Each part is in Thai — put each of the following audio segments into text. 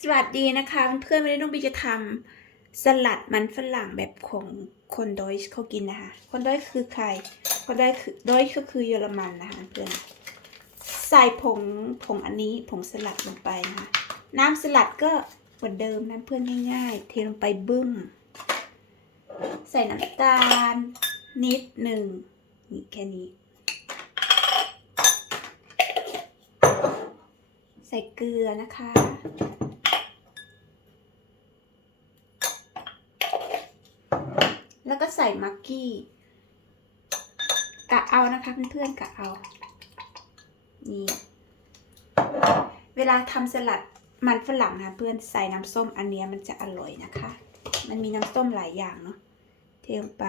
สวัสดีนะคะ เพื่อนๆวันนี้น้องบีจะทำสลัดมันฝรั่งแบบของคนดอยเขากินนะคะ คนดอยคือใคร คนดอยคือดอยก็คือเยอรมันนะคะเพื่อนใส่ผงผงอันนี้ผงสลัดลงไปนะคะน้ำสลัดก็เหมือนเดิมนะเพื่อนง่าย ๆ เทลงไปบึ้ม ใส่น้ำตาล นิดหนึ่งนี่แค่นี้ ใส่เกลือนะคะ แล้วก็ใส่มักกี้กะเอานะคะเพื่อนๆกะเอานี่เวลาทำสลัดมันฝรั่งนะเพื่อนใส่น้ำส้มอันเนี้ยมันจะอร่อยนะคะ มันมีน้ำส้มหลายอย่างเนาะเทลงไป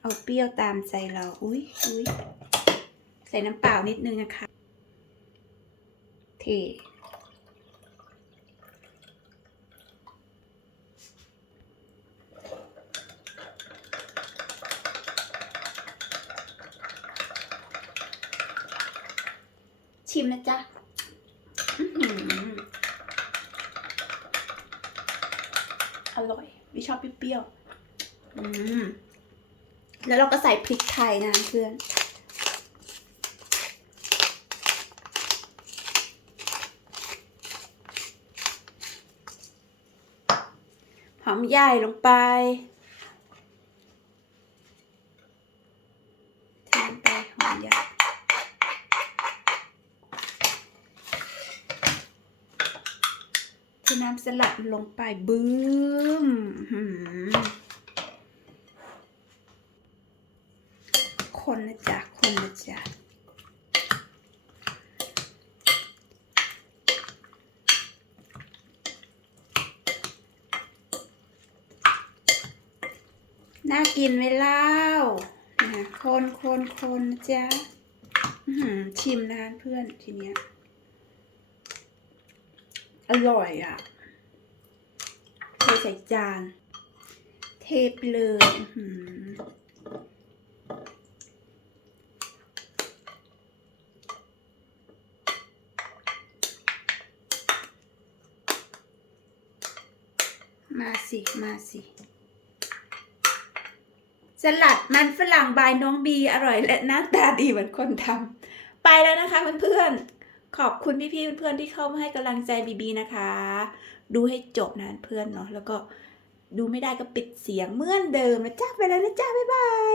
เอาเปรี้ยวตามใจเราอุ้ยอุ้ยใส่น้ำเปล่านิดนึงนะคะ เท ชิมนะจ๊ะอร่อยวิชอบเปรี้ยวๆแล้วเราก็ใส่พริกไทยนะเพื่อนหอมใหญ่ลงไปเทลงไปหอมใหญ่ เทน้ำสลัดลงไปบึ้มคนนะจ๊ะคนนะจ๊ะน่ากินไหมเล่านะคนคนคนนะจ๊ะชิมนะเพื่อนทีเนี้ย อร่อยอะเทใส่จาน เทไปเลยมาสิ มาสิ สลัดมันฝรั่งบายน้องบี อร่อยและหน้าตาดีเหมือนคนทำ ไปแล้วนะคะเพื่อนๆ ขอบคุณพี่ๆเพื่อนๆที่เข้ามาให้กำลังใจบีบีนะคะ ดูให้จบนะเพื่อนเนาะแล้วก็ดูไม่ได้ก็ปิดเสียงเหมือนเดิมนะจ้าไปแล้วนะจ้าบ๊ายบาย